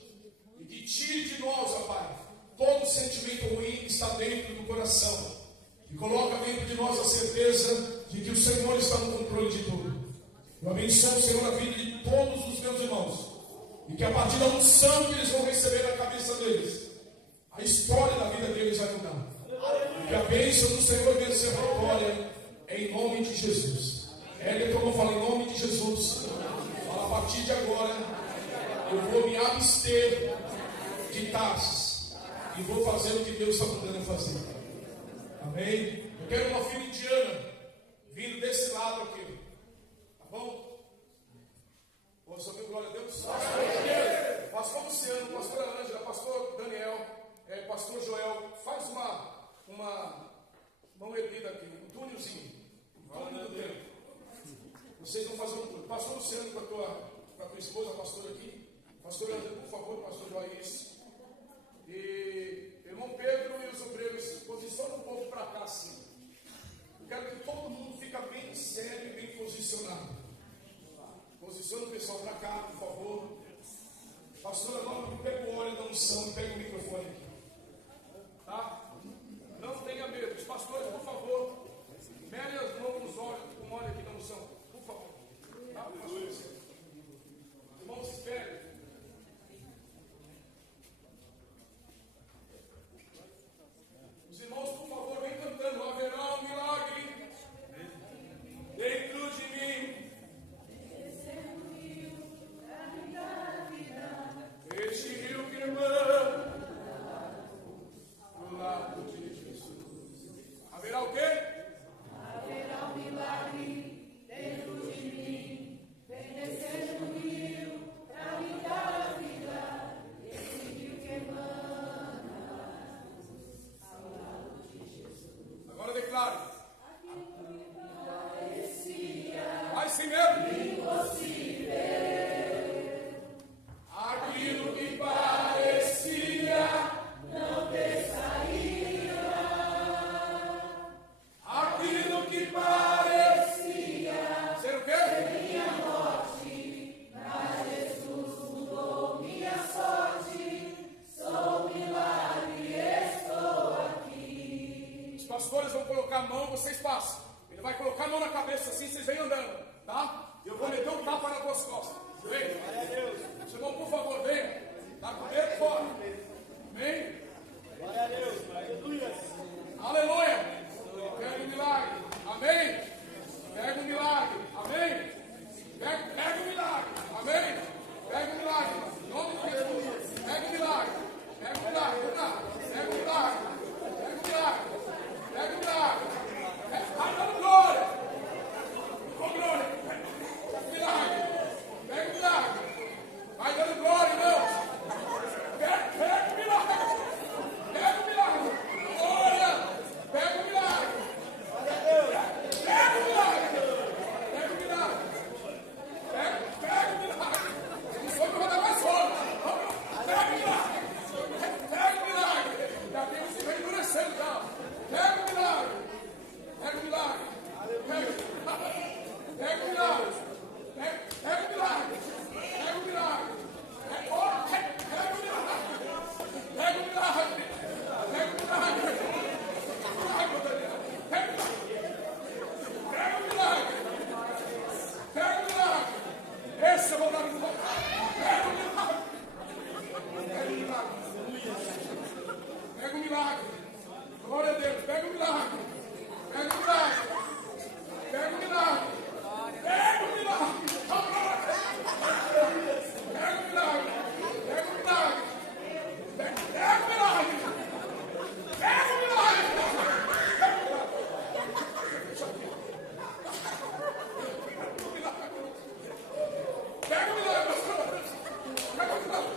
E que tire de nós, ó Pai, todo sentimento ruim que está dentro do coração. E coloca dentro de nós a certeza de que o Senhor está no controle de tudo. Eu abençoo, Senhor, a vida de todos os meus irmãos. E que a partir da unção que eles vão receber na cabeça deles, a história da vida deles vai mudar. E que a bênção do Senhor venha ser a vitória em nome de Jesus. Elton, fala em nome de Jesus. Fala, a partir de agora, eu vou me abster de taças e vou fazer o que Deus está mandando fazer. Amém? Eu quero uma filha indiana vindo desse lado aqui. Tá bom? Posso ouvir glória a Deus? Pastor Luciano, pastor Ângela, pastor Daniel, pastor Joel, faz uma erguida aqui, um túnelzinho. Túnel do tempo. Vocês vão fazer um túnel. Pastor Luciano, com a tua esposa, pastor aqui. Pastor Ângela, por favor, pastor Joel, isso. E irmão Pedro e os obreiros, posiciona um pouco para cá assim. Eu quero que todo mundo fique bem sério e bem posicionado. Posiciona o pessoal para cá, por favor. Pastor, agora pega o óleo da unção e pega o microfone aqui. Tá? Não tenha medo. Os pastores, por favor, merem as mãos nos olhos com óleo aqui da unção. Por favor. Tá? Irmãos, espere. Os irmãos, por favor, vem cantando. Haverá um milagre dentro de mim. Este mão, vocês passam. Ele vai colocar a mão na cabeça assim, vocês vêm andando, tá? Eu vou meter um tapa nas tuas costas. Vem. Seu irmão, por favor, venha. Tá com medo? Fora. Amém? Glória a Deus. Aleluia. Aleluia. Pega o milagre. Amém? Pega o milagre. Amém? Pega o milagre. Amém? Pega o milagre. Em nome de Jesus. Pega o milagre. Pega o milagre. Pega o milagre. Pega o milagre. Pega o milagre. Vai dando glória. Com glória. Pega o milagre. Pega o milagre. Vai dando glória, irmãos. Pega o milagre. Pega o milagre. Glória. Pega o milagre. Pega o milagre. Pega o milagre. Pega o milagre. Não foi para rodar mais forte. Pega o milagre. Pega o milagre. Já tem um cimento endurecendo já. Pega o milagre. Pega o milagre. Pega o milagre. Pega o milagre. Pega o milagre. Pega o milagre. Pega o milagre. Pega o milagre. Pega o milagre. Pega o milagre. Pega o milagre. Esse eu vou dar no voto. Pega o milagre. Pega o milagre. Pega o milagre. Glória a Deus. Pega o milagre. Pega o milagre. Pega o milagre. Pega o milagre. Pega o milagre. Pega o milagre. Pega o milagre. Pega o milagre. Pega o milagre, pastor. Pega o milagre.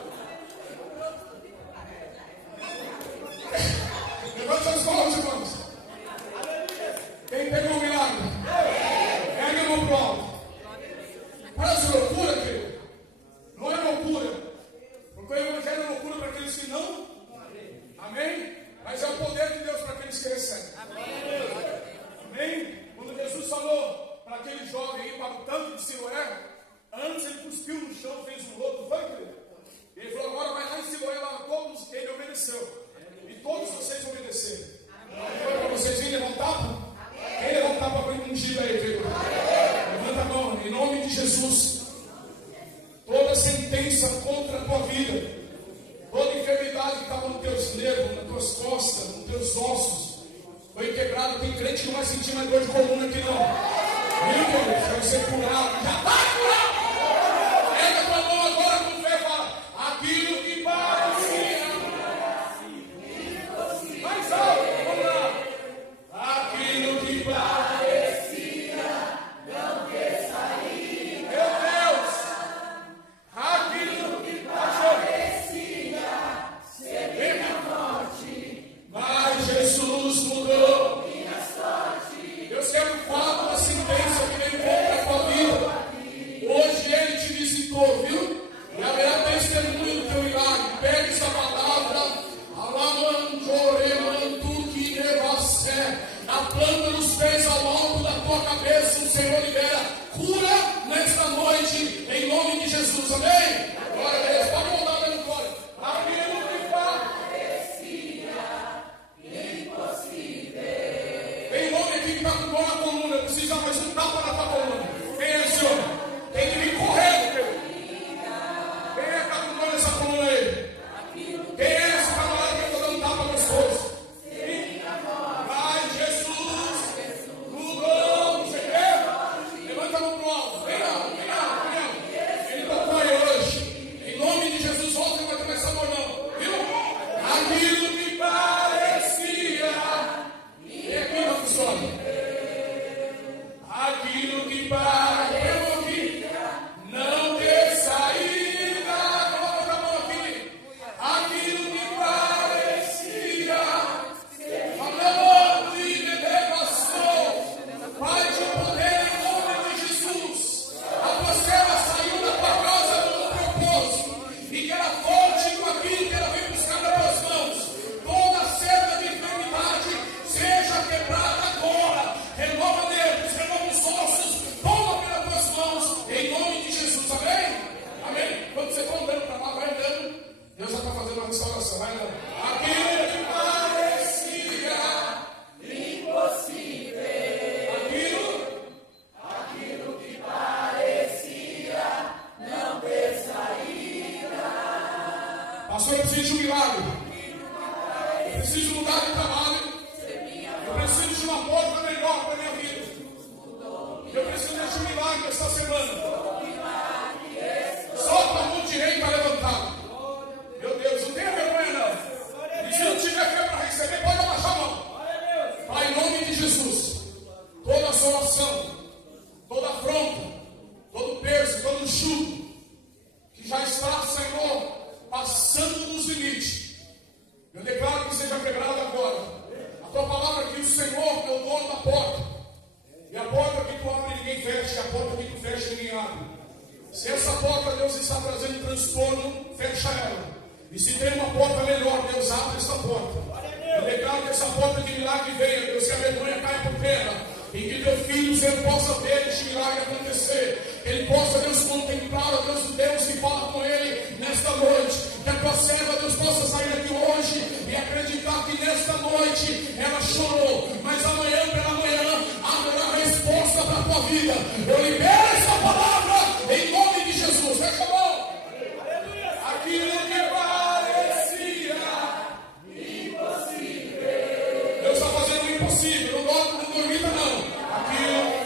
Levanta as mãos, irmãos. Quem pegou o milagre? Pega a mão pro alto. Parece loucura, querido. Não é loucura. Porque o evangelho é loucura para aqueles que não. Amém? Mas é o poder de Deus para aqueles que recebem. Amém? Quando Jesus falou para aquele jovem ir para o tanque de Siloé, antes ele cuspiu no chão, fez um lodo, foi, querido? E ele falou, agora vai lá em Siloé, lá todos, ele obedeceu. E todos vocês obedeceram. Foi para vocês virem levantar? Quem levantar para abrir um dia aí, querido? Levanta a mão, em nome de Jesus. Toda sentença contra a tua vida, toda enfermidade que estava nos teus nervos, nas tuas costas, nos teus ossos, foi quebrada. Tem crente que não vai sentir mais dor de coluna aqui não. Meu vai ser curado. Já está curado. Pega a tua mão agora com fé e fala, aquilo que parecia. Mais alto, vamos lá. Aquilo que parecia não ter saído. Meu Deus. Aquilo que parecia ser minha morte, mas Jesus mudou minha sorte. Deus quer falar uma sentença que veio contra a tua vida. Pastor, eu preciso de um milagre. Eu preciso mudar de trabalho. Eu preciso de uma porta melhor para a minha vida. Eu preciso deste milagre esta semana. Só para a mão direita levantada. Meu Deus, não tenha vergonha não. E se não tiver fé para receber, pode abaixar a mão. Pai, em nome de Jesus, toda assolação, toda afronta, todo peso, todo jugo que já está, Senhor, passando dos limites, eu declaro que seja quebrado agora. A tua palavra é que o Senhor é o dono da porta, e a porta que tu abre ninguém fecha, e a porta que tu fecha ninguém abre. Se essa porta, Deus, está trazendo transtorno, fecha ela. E se tem uma porta melhor, Deus, abre essa porta. Eu declaro que essa porta de milagre venha, Deus, que a vergonha caia por terra, e que teu filho, Senhor, possa ver este milagre acontecer. Que ele possa, Deus, contemplar, ó Deus, o Deus que fala com ele nesta noite. Que a tua serva, Deus, possa sair aqui hoje e acreditar que nesta noite ela chorou, mas amanhã pela manhã haverá resposta para a tua vida. Eu libero essa palavra em nome de Jesus. Fecha a mão. Aquilo que parecia impossível, Deus está fazendo o impossível. Não dormita não. Aquilo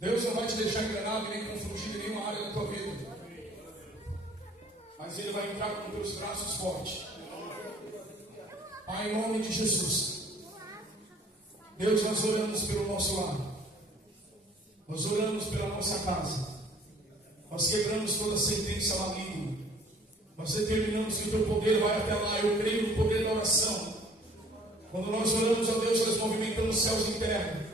Deus não vai te deixar enganado e nem confundido em nenhuma área da tua vida. Mas Ele vai entrar com teus braços fortes. Pai, em nome de Jesus. Deus, nós oramos pelo nosso lar. Nós oramos pela nossa casa. Nós quebramos toda sentença maligna. Nós determinamos que o teu poder vai até lá. Eu creio no poder da oração. Quando nós oramos a Deus, nós movimentamos céus e terra.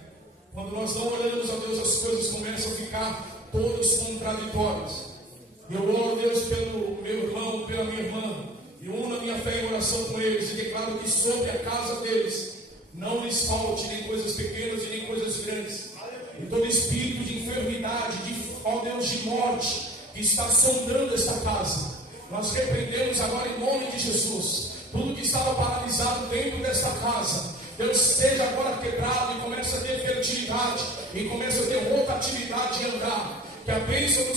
Quando nós não oramos a Deus, as coisas começam a ficar todas contraditórias. Eu oro, Deus, pelo meu irmão, pela minha irmã, e uno a minha fé em oração com eles, e declaro que sobre a casa deles não lhes falte nem coisas pequenas e nem coisas grandes. E todo espírito de enfermidade, ó Deus, de morte, que está sondando esta casa, nós repreendemos agora em nome de Jesus. Tudo que estava paralisado dentro desta casa, Deus, seja agora quebrado e comece a ter fertilidade, e comece a ter rotatividade e andar. Que a bênção do